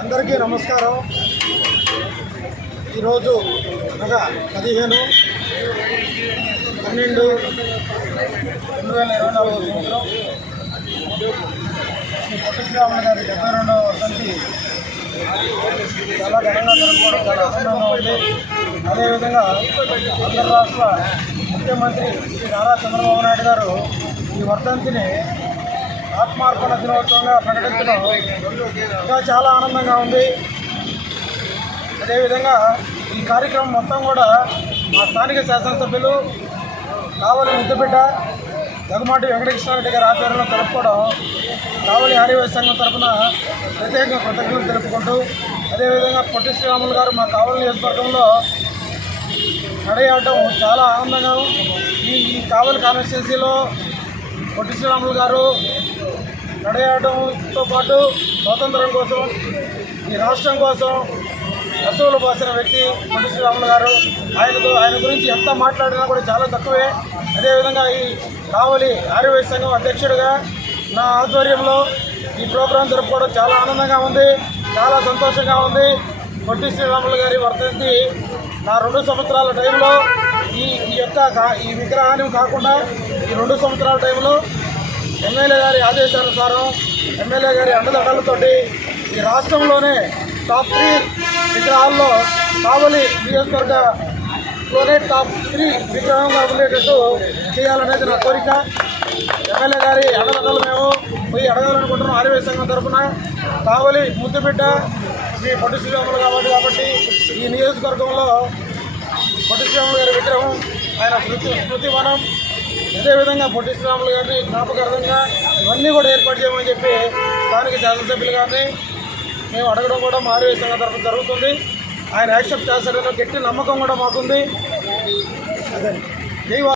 అందరికీ నమస్కారం. ఈరోజు అనగా పదిహేను పన్నెండు రెండు వేల ఇరవై నాలుగో సంవత్సరం. శ్రీ పొట్టిశ్రీరాములు గారి డెబ్బై రెండవ వర్షంతి చాలా ఘనంగా జరుపుకోవడం చాలా ఆనందంగా ఉంది అదేవిధంగా ఆంధ్ర రాష్ట్ర ముఖ్యమంత్రి శ్రీ నారా చంద్రబాబు నాయుడు గారు ఈ వర్ధంతిని ఆత్మార్పణ దినోత్సవంగా ప్రకటించడం ఇంకా చాలా ఆనందంగా ఉంది. అదేవిధంగా ఈ కార్యక్రమం మొత్తం కూడా మా స్థానిక శాసనసభ్యులు కావలి ముద్దుబిడ్డ దగ్గుమాటి వెంకటకృష్ణారెడ్డి గారి ఆధ్వర్యంలో జరుపుకోవడం కావలి ఆర్యవేశ సంఘం తరఫున ప్రత్యేకంగా కృతజ్ఞతలు తెలుపుకుంటూ అదేవిధంగా పొట్టి శ్రీరాములు గారు మా కావలి నియోజకవర్గంలో నడయాడటం చాలా ఆనందంగా ఈ ఈ కావలి కాన్స్టిట్యున్సీలో పొట్టి శ్రీరాములు గారు నడయాడటంతో పాటు స్వాతంత్రం కోసం ఈ రాష్ట్రం కోసం అసూలు పోసిన వ్యక్తి పొట్టి శ్రీరాములు గారు. ఆయనతో ఆయన గురించి ఎంత మాట్లాడినా కూడా చాలా తక్కువే. అదేవిధంగా ఈ కావలి ఆర్యవైశ్య సంఘం అధ్యక్షుడిగా నా ఆధ్వర్యంలో ఈ ప్రోగ్రాం జరుపుకోవడం చాలా ఆనందంగా ఉంది చాలా సంతోషంగా ఉంది. పొట్టి శ్రీరాములు గారి వర్ధంతి నా రెండు సంవత్సరాల టైంలో ఈ ఈ యొక్క ఈ విగ్రహాన్ని కాకుండా ఈ రెండు సంవత్సరాల టైంలో ఎమ్మెల్యే గారి ఆదేశానుసారం ఎమ్మెల్యే గారి అండదండలతోటి ఈ రాష్ట్రంలోనే టాప్ త్రీ విగ్రహాల్లో కావలి నియోజకవర్గంలోనే టాప్ త్రీ విగ్రహంగా ఉండేటట్టు చేయాలనేది నా కోరిక. ఎమ్మెల్యే గారి అడగదలు మేము పోయి అడగాలనుకుంటున్నాం. ఆర్వే సంఘం తరఫున కావలి ముద్దుబిడ్డ శ్రీ పొట్టి శ్రీరాములు కాబట్టి కాబట్టి ఈ నియోజకవర్గంలో పొట్టి శ్రీరాములు గారి విగ్రహం ఆయన స్మృతి స్మృతి వనం అదేవిధంగా పొట్టి శ్రీరాములు గారిని జ్ఞాపకార్థంగా ఇవన్నీ కూడా ఏర్పాటు చేయమని చెప్పి స్థానిక శాసనసభ్యులు గారిని మేము అడగడం కూడా మా ఆరోగ్య తరఫున జరుగుతుంది. ఆయన యాక్సెప్ట్ చేస్తారనే గట్టి నమ్మకం కూడా మాకుంది. అదే. వా-